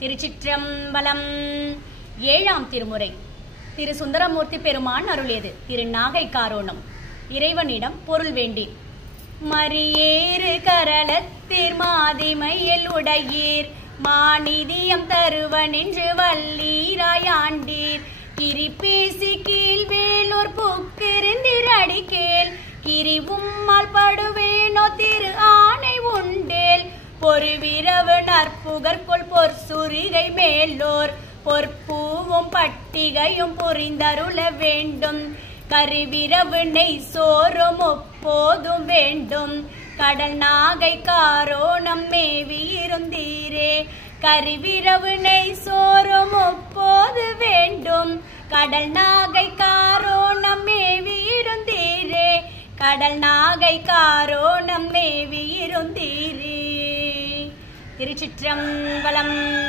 திருச்சிற்றம்பலம். ஏழாம் திருமுறை திரு சுந்தரமூர்த்தி பெருமான் அருளியது. திரு நாகைக்காரோணம். இறைவனிடம் பொருள் வேண்டி. மரியேறு கரளத்தீர் மாதிமையில் உடையீர் மாநிதியம் தருவனென்று வல்லீராயாண்டீர் கிரிபேசி கீழ் வேலூர் புக்கிருந்தீர் அடிக்கேல் கிரி உம்மால் படுவேனோ திரு ஆணை உண்டேல் பொறுவிரவு நற்புகர்கொள் பொற் சுரிகை மேலோர் பொற்பூவும் பட்டிகையும் புரிந்தருள வேண்டும் கருவிரவு நெய் சோறும் ஒப்போதும் வேண்டும் கடல் நாகை காரோணம் மேவி இருந்தீரே கருவிரவு நெய் சோறும் ஒப்போது வேண்டும் கடல் நாகை காரோணம் மேவி இருந்தீரே கடல் நாகை காரோணம் மேவி இருந்தீரே. திருச்சிற்றம்பலம்.